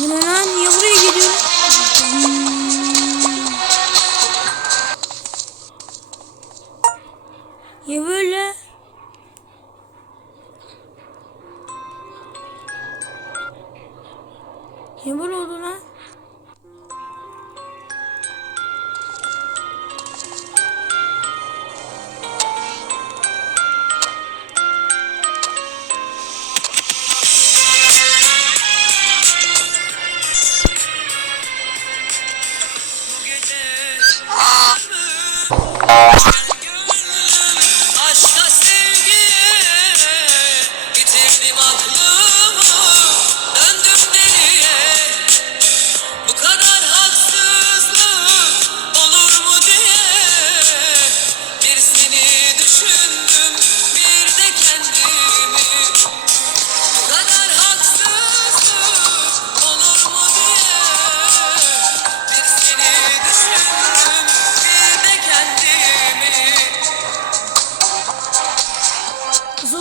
Bu ne lan? Niye buraya geliyor? Niye hmm. böyle? Niye böyle oldu lan?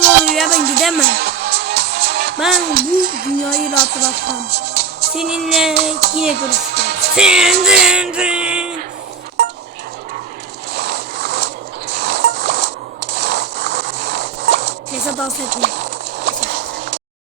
Nasıl oluyor ya ben gidemem. Ben bu dünyayı rahat bırakmam. Seninle yine görüşeceğiz. Dın dın dın. Neyse dans etme.